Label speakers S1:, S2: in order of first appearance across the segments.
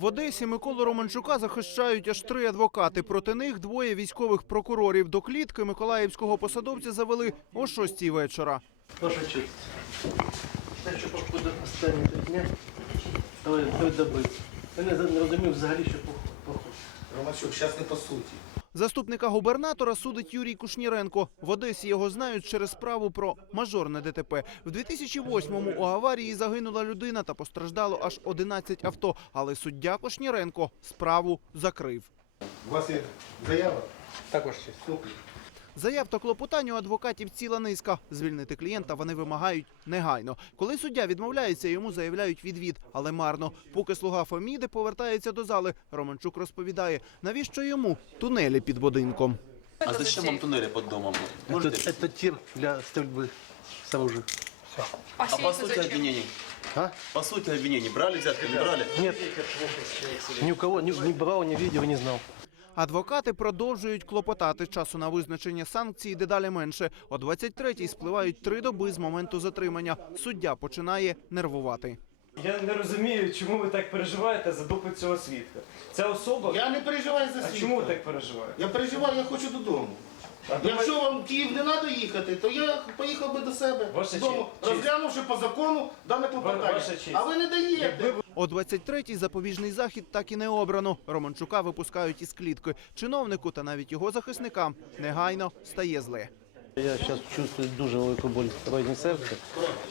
S1: В Одесі Миколу Романчука захищають аж три адвокати. Проти них двоє військових прокурорів. До клітки миколаївського посадовця завели о шостій вечора.
S2: Ваша честь. Те, що походу останні три дня, то, то й. Я не, не розумів взагалі, що поход.
S3: Романчук, зараз не по суті.
S1: Заступника губернатора судить Юрій Кушніренко. В Одесі його знають через справу про мажорне ДТП. В 2008-му у аварії загинула людина та постраждало аж 11 авто. Але суддя Кушніренко справу закрив.
S3: У вас є заява?
S2: Також.
S3: Супер.
S1: Заяв та клопотань у адвокатів ціла низка. Звільнити клієнта вони вимагають негайно. Коли суддя відмовляється, йому заявляють відвід, але марно. Поки слуга Феміди повертається до зали, Романчук розповідає, навіщо йому тунелі під будинком.
S4: А зачем вам туннели под домом?
S2: Это,
S4: Можете?
S2: это тир для стрельбы с оружием.
S4: А по сути обвинений?
S2: А?
S4: По сути обвинений. Брали взятки, не брали?
S2: Нет. Ни у кого ни, ни брал, ни видел, не знал.
S1: Адвокати продовжують клопотати. Часу на визначення санкцій дедалі менше. О 23-й спливають три доби з моменту затримання. Суддя починає нервувати.
S5: Я не розумію, чому ви так переживаєте за допит цього свідка. Ця особа.
S3: Я не переживаю за
S5: А
S3: світ.
S5: чому ви так переживаєте?
S3: Я переживаю, я хочу додому. Якщо вам в Київ не треба їхати, то я поїхав би до себе
S5: Ваша
S3: додому,
S5: честь.
S3: розглянувши по закону дане клопотання.
S5: Ваша честь.
S3: А ви не даєте.
S1: О 23-й запобіжний захід так і не обрано. Романчука випускають із клітки. Чиновнику та навіть його захисникам негайно стає зле.
S2: Я зараз чувствую дуже велику боль в серця.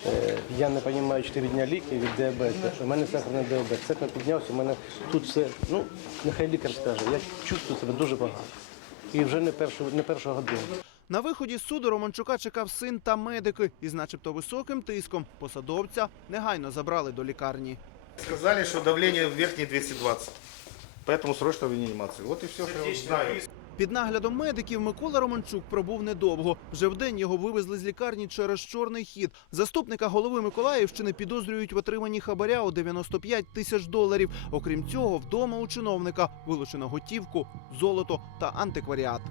S2: Е, Я не приймаю 4 дня ліки від діабету. У мене сахарний діабет. Церква піднявся, у мене тут все. Ну, нехай лікар скаже. Я чувствую себе дуже погано. І вже не першу, не першу годину.
S1: На виході з суду Романчука чекав син та медики. Із начебто високим тиском посадовця негайно забрали до лікарні.
S3: Сказали, що давлення в верхній 220. тому срочно в реанімацію. От і все, що я знаю.
S1: Під наглядом медиків Микола Романчук пробув недовго. Вже в день його вивезли з лікарні через чорний хід. Заступника голови Миколаївщини підозрюють в отриманні хабаря у 95 тисяч доларів. Окрім цього, вдома у чиновника вилучено готівку, золото та антикваріат.